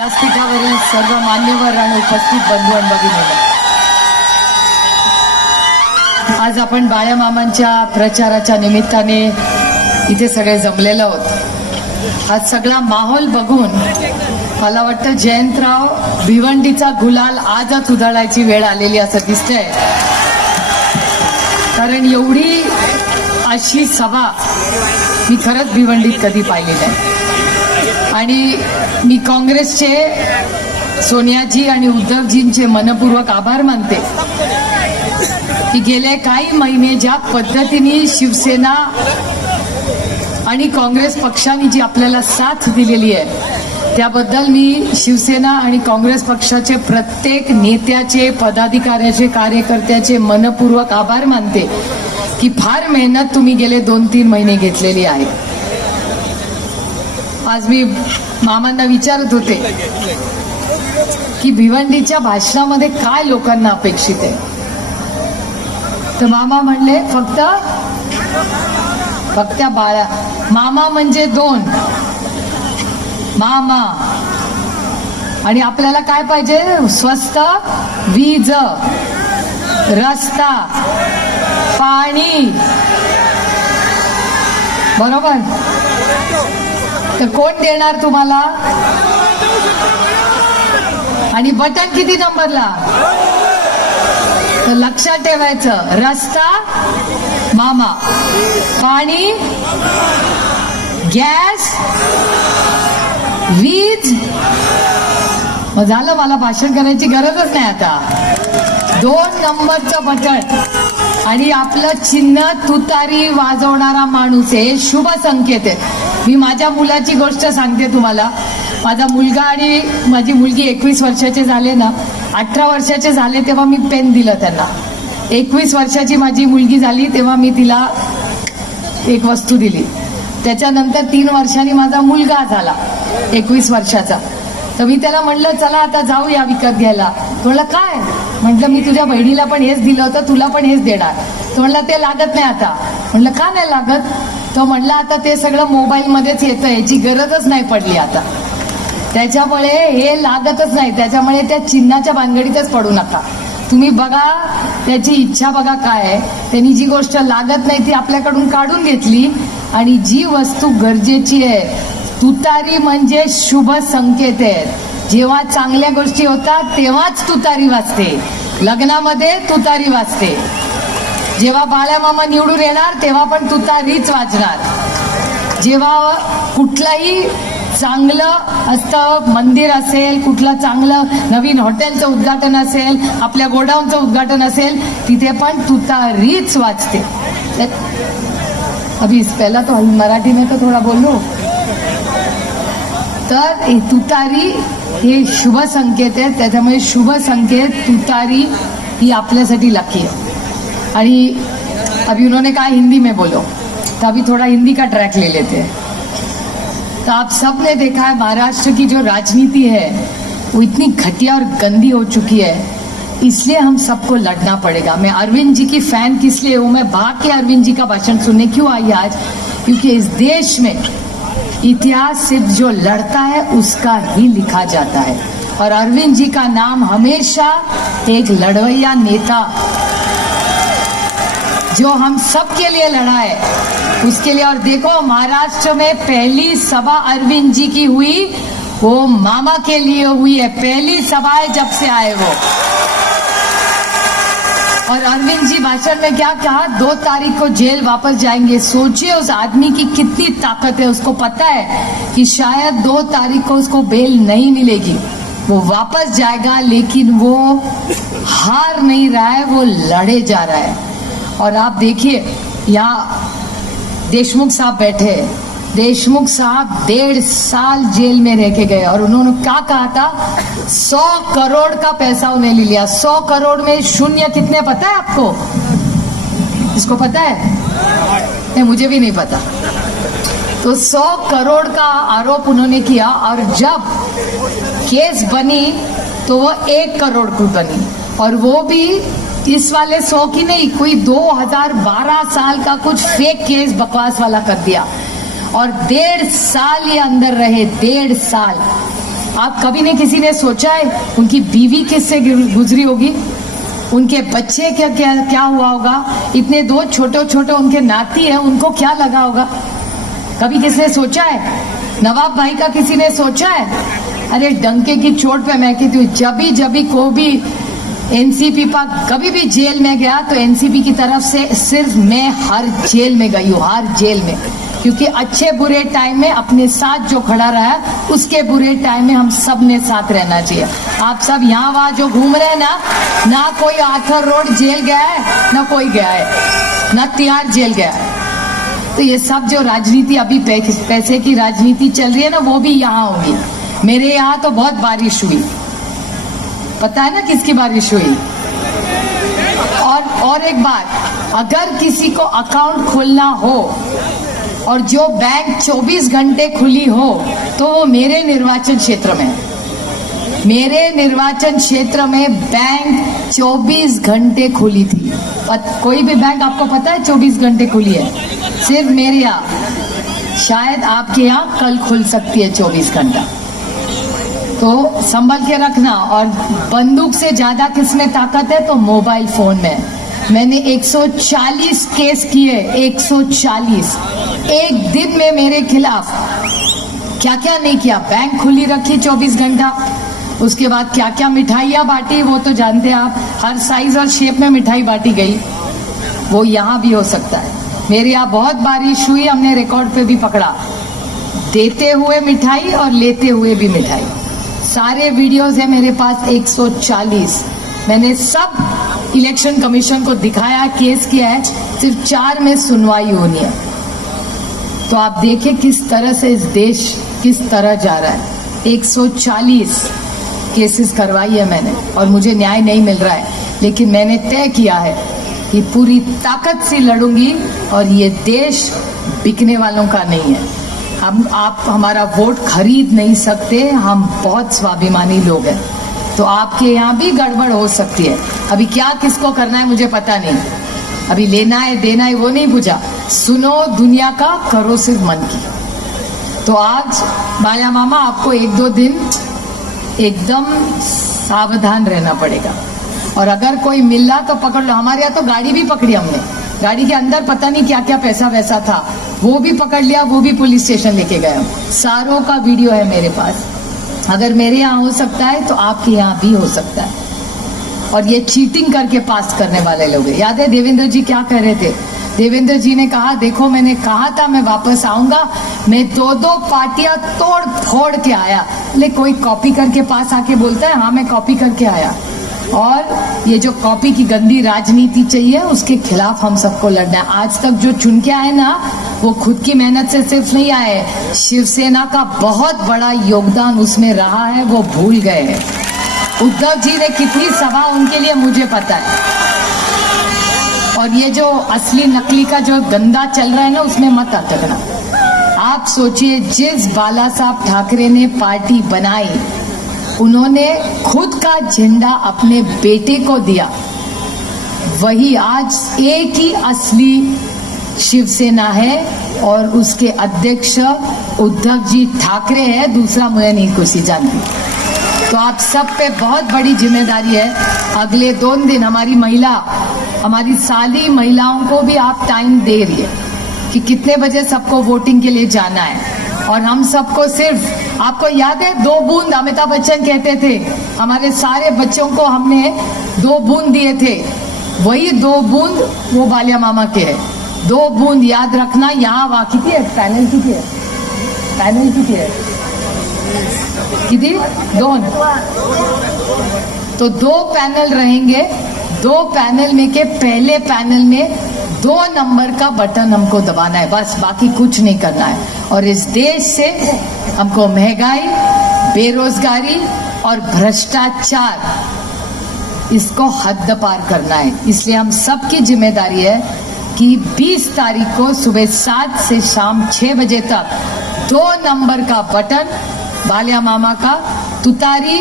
व्यासपीठावरील सर्व मान्यवर आणि उपस्थित बंधू आणि भगिनी, आज आपण बाळ्यामामांच्या प्रचाराच्या निमित्ताने इथे सगळे जमलेलो आहोत. आज सगळा माहोल बघून मला वाटतं जयंतराव भिवंडीचा गुलाल आजच उधळायची वेळ आलेली असं दिसतंय. कारण एवढी अशी सभा मी खरंच भिवंडीत कधी पाहिली नाही. आणि मी काँग्रेसचे सोनियाजी आणि उद्धवजींचे मनपूर्वक आभार मानते की गेले काही महिने ज्या पद्धतीने शिवसेना आणि काँग्रेस पक्षाने जी आपल्याला साथ दिलेली आहे त्याबद्दल मी शिवसेना आणि काँग्रेस पक्षाचे प्रत्येक नेत्याचे, पदाधिकाऱ्याचे, कार्यकर्त्याचे मनपूर्वक आभार मानते की फार मेहनत तुम्ही गेले 2-3 महिने घेतलेली आहे. आज मी मामांना विचारत होते की भिवंडीच्या भाषणामध्ये काय लोकांना अपेक्षित आहे, तर मामा म्हणले फक्त बाळा मामा म्हणजे 2 मामा. आणि आपल्याला काय पाहिजे? स्वस्त वीज, रस्ता, पाणी. बरोबर? तर कोण देणार तुम्हाला? आणि बटन किती नंबरला? तर लक्षात ठेवायचं, रस्ता मामा, पाणी, गॅस, वीज. मग झालं, मला भाषण करायची गरजच नाही आता. 2 नंबरचं बटन आणि आपलं चिन्ह तुतारी वाजवणारा माणूस आहे, शुभ संकेत आहे. मी माझ्या मुलाची गोष्ट सांगते तुम्हाला. माझा मुलगा आणि माझी मुलगी 21 वर्षाचे झाले ना, 18 वर्षाचे झाले तेव्हा मी पेन दिलं त्यांना. 21 वर्षाची माझी मुलगी झाली तेव्हा मी तिला एक वस्तू दिली. त्याच्यानंतर 3 वर्षांनी माझा मुलगा झाला 21 वर्षाचा. तर मी त्याला म्हणलं चला आता जाऊया विकत घ्यायला. तो म्हणला काय? म्हटलं मी तुझ्या बहिणीला पण हेच दिलं होतं, तुला पण हेच देणार. तो म्हणला ते लागत नाही आता. म्हणलं का नाही लागत? तो म्हणला आता ते सगळं मोबाईलमध्येच येतं, याची गरजच नाही पडली आता, त्याच्यामुळे हे लागतच नाही. त्याच्यामुळे त्या चिन्हाच्या भानगडीतच पडू नका. तुम्ही बघा त्याची इच्छा बघा काय आहे. त्यांनी जी गोष्ट लागत नाही ती आपल्याकडून काढून घेतली आणि जी वस्तू गरजेची आहे, तुतारी म्हणजे शुभ संकेत आहे. जेव्हा चांगल्या गोष्टी होतात तेव्हाच तुतारी वाजते. लग्नामध्ये तुतारी वाजते. जेव्हा बाळ्यामामा निवडून येणार तेव्हा पण तुतारीच वाजणार. जेव्हा कुठलाही चांगलं असतं, मंदिर असेल, कुठलं चांगलं नवीन हॉटेलचं उद्घाटन असेल, आपल्या गोडाऊनचं उद्घाटन असेल, तिथे पण तुतारीच वाजते. अभी पहला तो मराठी में तो थोड़ा बोलो. तर तुतारी हे शुभ संकेत आहे. त्याच्यामुळे शुभ संकेत तुतारी ही आपल्यासाठी लकी है. आणि अभी उन्होंने कहा हिंदी में बोलो, तो अभी थोड़ा हिंदी का ट्रैक ले लेते हैं. तो आप सब ने देखा है महाराष्ट्र की जो राजनीति है वो इतनी घटिया और गंदी हो चुकी है, इसलिए हम सबको लड़ना पड़ेगा. मैं अरविंद जी की फैन किस लिए हूँ? मैं भाग के अरविंद जी का भाषण सुनने क्यों आई आज? क्योंकि इस देश में इतिहास सिर्फ जो लड़ता है उसका ही लिखा जाता है. और अरविंद जी का नाम हमेशा एक लड़वैया नेता जो हम सब के लिए लड़ा है उसके लिए. और देखो महाराष्ट्र में पहली सभा अरविंद जी की हुई, वो मामा के लिए हुई है. पहली सभा है जब से आए वो. और अरविंद जी भाषण में क्या कहा? 2 तारीख को जेल वापस जाएंगे. सोचिए उस आदमी की कितनी ताकत है. उसको पता है कि शायद 2 तारीख को उसको बेल नहीं मिलेगी, वो वापस जाएगा, लेकिन वो हार नहीं रहा है, वो लड़े जा रहा है. और आप देखिए यहाँ देशमुख साहब बैठे. देशमुख साहब 1.5 साल जेल में रह के गए और उन्होंने क्या कहा था? 100 करोड़ का पैसा उन्हें ले लिया. 100 करोड़ में शून्य कितने पता है आपको? इसको पता है? नहीं, मुझे भी नहीं पता. तो 100 करोड़ का आरोप उन्होंने किया और जब केस बनी तो वो 1 करोड़ की बनी. और वो भी इस वाले 100 की नहीं, कोई 2012 साल का कुछ फेक केस बकवास वाला कर दिया. और 1.5 साल ये अंदर रहे, 1.5 साल. आप कभी ने किसी ने सोचा है उनकी बीवी किससे गुजरी होगी, उनके बच्चे क्या क्या क्या हुआ होगा, इतने दो छोटे छोटे उनके नाती है उनको क्या लगा होगा? कभी किसने सोचा है? नवाब भाई का किसी ने सोचा है? अरे डंके की चोट पे मैं कहती हूँ, जब को भी एनसीपी पर कभी भी जेल में गया तो एनसीपी की तरफ से सिर्फ मैं हर जेल में गई हूँ, हर जेल में, क्योंकि अच्छे बुरे टाइम में अपने साथ जो खड़ा रहा उसके बुरे टाइम में हम सब ने साथ रहना चाहिए। आप सब यहाँ वहाँ जो घूम रहे हैं ना कोई आर्थर रोड जेल गया है, ना कोई गया है, ना तिहाड़ जेल गया है। तो ये सब जो राजनीति अभी पैसे की राजनीति चल रही है ना, वो भी यहाँ होगी। मेरे यहाँ तो बहुत बारिश हुई, पता है ना किसकी बारिश हुई? और एक बात, अगर किसी को अकाउंट खोलना हो और जो बैंक 24 घंटे खुली हो तो वो मेरे निर्वाचन क्षेत्र में, मेरे निर्वाचन क्षेत्र में बैंक 24 घंटे खुली थी। कोई भी बैंक आपको पता है 24 घंटे खुली है? सिर्फ मेरे यहाँ, शायद आपके यहाँ कल खुल सकती है 24 घंटा। तो संभल के रखना। और बंदूक से ज्यादा किसमें ताकत है? तो मोबाइल फोन में। मैंने 140 केस किए, 140 एक दिन में मेरे खिलाफ। क्या क्या नहीं किया, बैंक खुली रखी 24 घंटा, उसके बाद क्या क्या मिठाइयाँ बांटी वो तो जानते हैं आप, हर साइज और शेप में मिठाई बांटी गई। वो यहाँ भी हो सकता है। मेरे यहाँ बहुत बारिश हुई, हमने रिकॉर्ड पे भी पकड़ा, देते हुए मिठाई और लेते हुए भी मिठाई। सारे वीडियोस है मेरे पास 140। मैंने सब इलेक्शन कमीशन को दिखाया, केस किया है, सिर्फ 4 में सुनवाई होनी है। तो आप देखें किस तरह से इस देश किस तरह जा रहा है। 140 केसेस करवाई है मैंने और मुझे न्याय नहीं मिल रहा है, लेकिन मैंने तय किया है कि पूरी ताकत से लड़ूंगी और ये देश बिकने वालों का नहीं है। आप हमारा वोट खरीद नहीं सकते, हम बहुत स्वाभिमानी लोग हैं। तो आपके यहाँ भी गड़बड़ हो सकती है। अभी क्या किसको करना है मुझे पता नहीं, अभी लेना है देना है वो नहीं पूछा। सुनो दुनिया का, करो सिर्फ मन की। तो आज बाला मामा आपको 1-2 दिन एकदम सावधान रहना पड़ेगा, और अगर कोई मिल रहा तो पकड़ लो। हमारे यहाँ तो गाड़ी भी पकड़ी हमने, गाड़ी के अंदर पता नहीं क्या क्या पैसा वैसा था, वो भी पकड़ लिया, वो भी पुलिस स्टेशन लेके गए। सारों का वीडियो है मेरे पास। अगर मेरे यहाँ हो सकता है तो आपके यहाँ भी हो सकता है। और ये चीटिंग करके पास करने वाले लोग हैं। याद है देवेंद्र जी क्या कह रहे थे? देवेंद्र जी ने कहा, देखो मैंने कहा था मैं वापस आऊंगा, मैं 2-2 पार्टियां तोड़ फोड़ के आया। लेकिन कोई कॉपी करके पास आके बोलता है हाँ मैं कॉपी करके आया। और ये जो कॉपी की गंदी राजनीति चाहिए उसके खिलाफ हम सबको लड़ना है। आज तक जो चुन के आए ना, वो खुद की मेहनत से सिर्फ नहीं आए, शिवसेना का बहुत बड़ा योगदान उसमें रहा है, वो भूल गए हैं। उद्धव जी ने कितनी सभा उनके लिए मुझे पता है। और ये जो असली नकली का जो गंदा चल रहा है ना, उसमें मत अटकना। आप सोचिए, जिस बाला साहब ठाकरे ने पार्टी बनाई, उन्होंने खुद का झंडा अपने बेटे को दिया, वही आज एक ही असली शिवसेना है और उसके अध्यक्ष उद्धव जी ठाकरे है, दूसरा मुझे नहीं कुछ जानती। तो आप सब पे बहुत बड़ी जिम्मेदारी है। अगले 2 दिन हमारी सारी महिलाओं को भी आप टाइम दे रही है कि कितने बजे सबको वोटिंग के लिए जाना है। और हम सबको सिर्फ, आपको याद है 2 बूंद अमिताभ बच्चन कहते थे, हमारे सारे बच्चों को हमने 2 बूंद दिए थे, वही 2 बूंद वो बालिया मामा के है। 2 बूंद याद रखना। यहाँ वहाँ कितनी है पैनल, कितनी है पैनल, कितनी है कितनी 2। तो 2 पैनल रहेंगे। 2 पैनल में के पहले पैनल में 2 नंबर का बटन हमको दबाना है, बस, बाकी कुछ नहीं करना है। और इस देश से हमको महंगाई, बेरोजगारी और भ्रष्टाचार, इसको हद पार करना है। इसलिए हम सबकी जिम्मेदारी है कि 20 तारीख को सुबह 7 से शाम 6 बजे तक 2 नंबर का बटन, बालिया मामा का तुतारी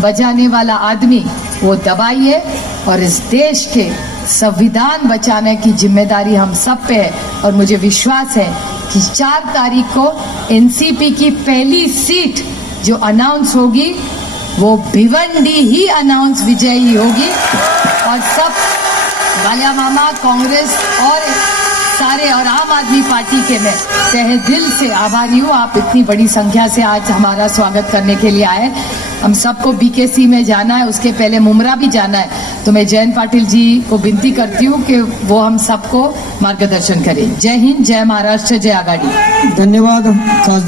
बजाने वाला आदमी, वो दबाइए। और इस देश के संविधान बचाने की जिम्मेदारी हम सब पे है। और मुझे विश्वास है कि 4 तारीख को एनसीपी की पहली सीट जो अनाउंस होगी वो भिवंडी ही अनाउंस विजयी होगी। और सब बालिया मामा, कांग्रेस और सारे और आम आदमी पार्टी के मैं तहे दिल से आभारी हूँ। आप इतनी बड़ी संख्या से आज हमारा स्वागत करने के लिए आए। हम सबको बीकेसी में जाना है, उसके पहले मुमरा भी जाना है, तो मैं जयंत पाटिल जी को विनती करती हूँ कि वो हम सबको मार्गदर्शन करें। जय हिंद, जय महाराष्ट्र, जय आघाड़ी। धन्यवाद खासदार।